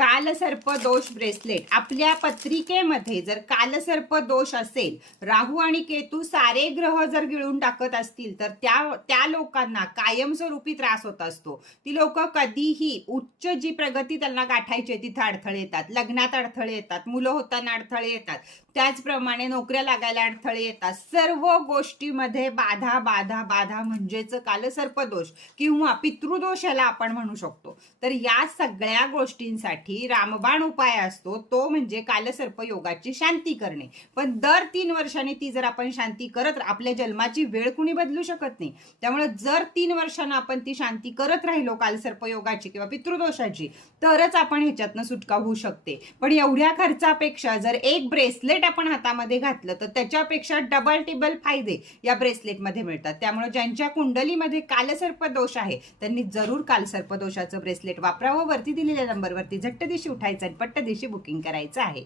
कालसर्प दोष ब्रेसलेट. आपल्या पत्रिकेमध्ये जर कालसर्प दोष असेल, राहू आणि केतू सारे ग्रह जर गिळून टाकत असतील, तर त्या लोकांना कायमस्वरूपी त्रास होत असतो. ती लोक कधीही उच्च जी प्रगती त्यांना गाठायची तिथे अडथळे येतात, लग्नात अडथळे येतात, मुलं होताना अडथळे येतात, त्याचप्रमाणे नोकऱ्या लागायला अडथळे येतात. सर्व गोष्टीमध्ये बाधा बाधा बाधा म्हणजेच कालसर्प दोष किंवा पितृदोष याला आपण म्हणू शकतो. तर या सगळ्या गोष्टींसाठी रामबाण उपाय असतो, तो म्हणजे कालसर्प योगाची शांती करणे. पण दर 3 वर्षांनी ती जर आपण शांती करत, आपल्या जन्माची वेळ कुणी बदलू शकत नाही, त्यामुळे जर 3 वर्षांना आपण ती शांती करत राहिलो कालसर्प योगाची किंवा पितृदोषाची, तरच आपण ह्याच्यातनं सुटका होऊ शकते. पण एवढ्या खर्चापेक्षा जर एक ब्रेसलेट आपण हातामध्ये घातलं तर त्याच्यापेक्षा डबल टिबल फायदे या ब्रेसलेटमध्ये मिळतात. त्यामुळे ज्यांच्या कुंडलीमध्ये कालसर्प दोष आहे त्यांनी जरूर कालसर्प दोषाचं ब्रेसलेट वापरावं. वरती दिलेल्या नंबरवरती झट्ट दिवशी उठायचं आणि पट्ट दिवशी बुकिंग करायचं आहे.